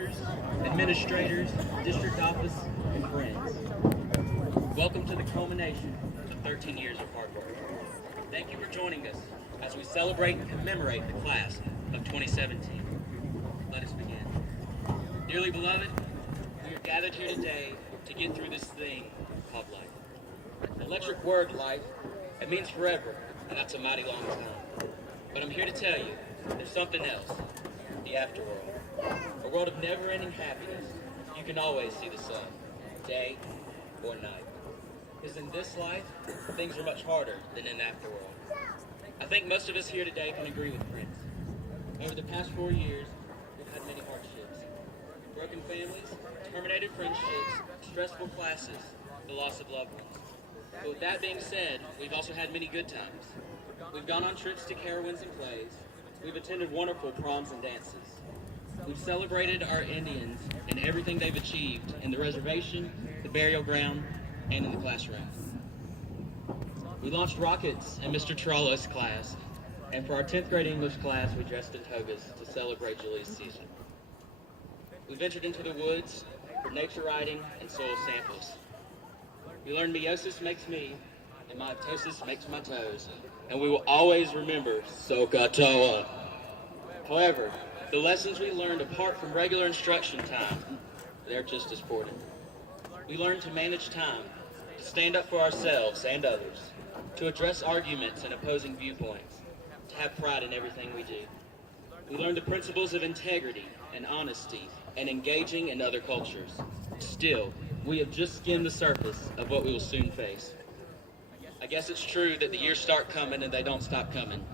teachers, administrators, district office, and friends. Welcome to the culmination of 13 years of hard work. Thank you for joining us as we celebrate and commemorate the class of 2017. Let us begin. Dearly beloved, we are gathered here today to get through this thing called life. The electric word life, it means forever, and that's a mighty long time. But I'm here to tell you, there's something else, the afterworld. A world of never-ending happiness. You can always see the sun, day or night. Because in this life, things are much harder than in the afterworld. I think most of us here today can agree with Prince. Over the past 4 years, we've had many hardships. Broken families, terminated friendships, stressful classes, the loss of loved ones. But with that being said, we've also had many good times. We've gone on trips to Carowinds and plays. We've attended wonderful proms and dances. We've celebrated our Indians and everything they've achieved in the reservation, the burial ground, and in the classroom. We launched rockets in Mr. Trollo's class, and for our 10th grade English class, we dressed in togas to celebrate Julie's season. We ventured into the woods for nature riding and soil samples. We learned meiosis makes me, and mitosis makes my toes, and we will always remember SOHCAHTOA. However, the lessons we learned apart from regular instruction time, they're just as important. We learned to manage time, to stand up for ourselves and others, to address arguments and opposing viewpoints, to have pride in everything we do. We learned the principles of integrity and honesty and engaging in other cultures. Still, we have just skimmed the surface of what we will soon face. I guess it's true that the years start coming and they don't stop coming.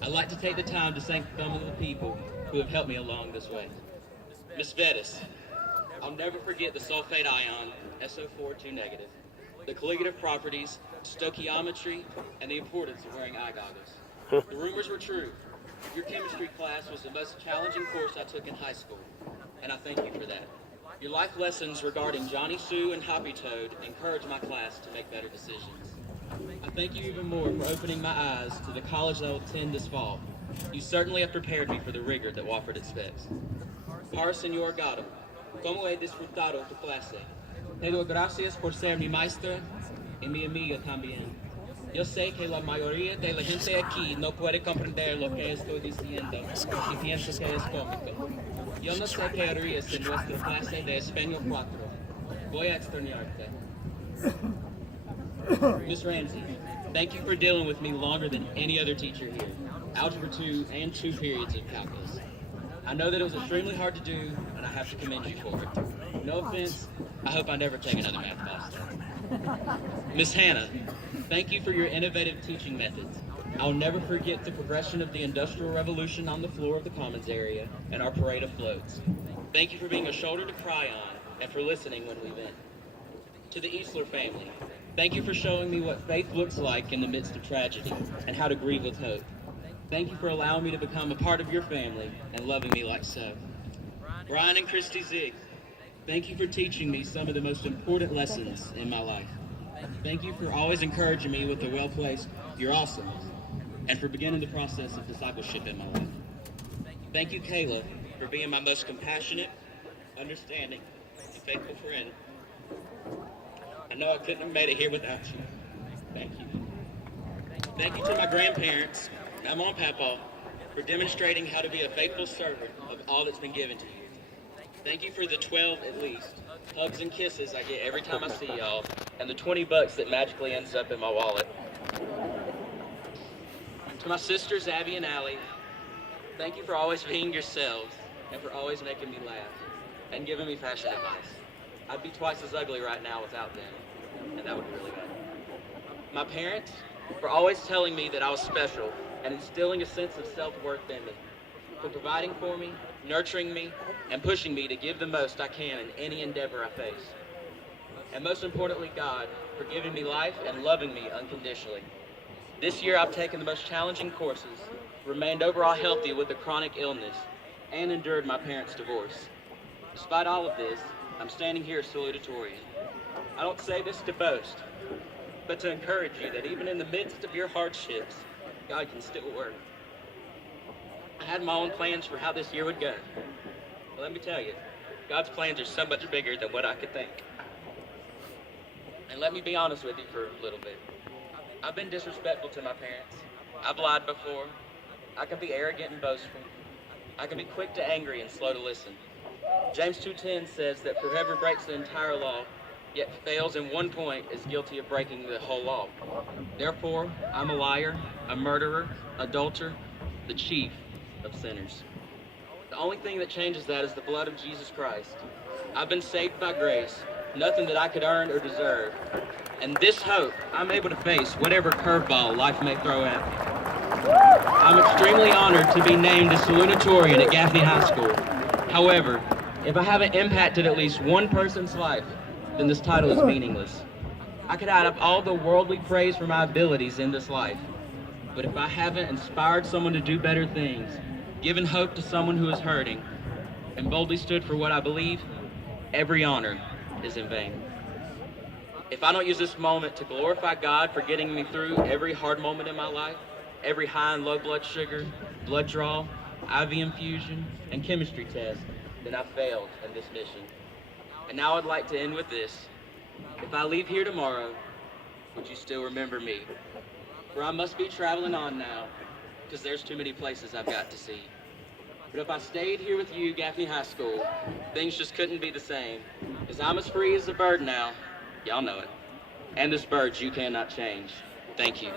I'd like to take the time to thank some of the people who have helped me along this way. Miss Vettis, I'll never forget the sulfate ion, SO4 2 negative, the colligative properties, stoichiometry, and the importance of wearing eye goggles. The rumors were true. Your chemistry class was the most challenging course I took in high school, and I thank you for that. Your life lessons regarding Johnny Sue and Hoppy Toad encouraged my class to make better decisions. I thank you even more for opening my eyes to the college I will attend this fall. You certainly have prepared me for the rigor that Wofford expects. Para Senor Gato, ¿cómo he disfrutado tu clase? Te doy gracias por ser mi maestra y mi amiga también. Yo sé que la mayoría de la gente aquí no puede comprender lo que estoy diciendo y piensa que es cómico. Yo no sé qué harías en nuestra clase de Español 4. Voy a extrañarte. Miss Ramsey, thank you for dealing with me longer than any other teacher here. Algebra 2 and 2 periods of calculus. I know that it was extremely hard to do, and I have to commend you for it. No offense, I hope I never take another math class. Miss Hannah, thank you for your innovative teaching methods. I'll never forget the progression of the Industrial Revolution on the floor of the Commons area and our parade of floats. Thank you for being a shoulder to cry on and for listening when we vent. To the Eastler family, thank you for showing me what faith looks like in the midst of tragedy and how to grieve with hope. Thank you for allowing me to become a part of your family and loving me like so. Brian and Christy Zigg, thank you for teaching me some of the most important lessons in my life. Thank you for always encouraging me with the well-placed, "You're awesome," and for beginning the process of discipleship in my life. Thank you, Kayla, for being my most compassionate, understanding, and faithful friend. I know I couldn't have made it here without you. Thank you. Thank you to my grandparents, Mama and Papa, for demonstrating how to be a faithful servant of all that's been given to you. Thank you for the 12, at least, hugs and kisses I get every time I see y'all, and the 20 bucks that magically ends up in my wallet. To my sisters, Abby and Allie, thank you for always being yourselves and for always making me laugh and giving me fashion advice. I'd be twice as ugly right now without them, and that would be really bad. My parents, for always telling me that I was special and instilling a sense of self-worth in me, for providing for me, nurturing me, and pushing me to give the most I can in any endeavor I face. And most importantly, God, for giving me life and loving me unconditionally. This year I've taken the most challenging courses, remained overall healthy with a chronic illness, and endured my parents' divorce. Despite all of this, I'm standing here salutatorian. I don't say this to boast, but to encourage you that even in the midst of your hardships, God can still work. I had my own plans for how this year would go. But let me tell you, God's plans are so much bigger than what I could think. And let me be honest with you for a little bit. I've been disrespectful to my parents. I've lied before. I can be arrogant and boastful. I can be quick to angry and slow to listen. James 2:10 says that whoever breaks the entire law, yet fails in one point, is guilty of breaking the whole law. Therefore, I'm a liar, a murderer, adulterer, the chief of sinners. The only thing that changes that is the blood of Jesus Christ. I've been saved by grace, nothing that I could earn or deserve. And this hope, I'm able to face whatever curveball life may throw at me. I'm extremely honored to be named a salutatorian at Gaffney High School. However, if I haven't impacted at least one person's life, then this title is meaningless. I could add up all the worldly praise for my abilities in this life, but if I haven't inspired someone to do better things, given hope to someone who is hurting, and boldly stood for what I believe, every honor is in vain. If I don't use this moment to glorify God for getting me through every hard moment in my life, every high and low blood sugar, blood draw, IV infusion, and chemistry test, then I failed in this mission. And now I'd like to end with this. If I leave here tomorrow, would you still remember me? For I must be traveling on now, because there's too many places I've got to see. But if I stayed here with you, Gaffney High School, things just couldn't be the same. Because I'm as free as a bird now. Y'all know it. And this bird you cannot change. Thank you.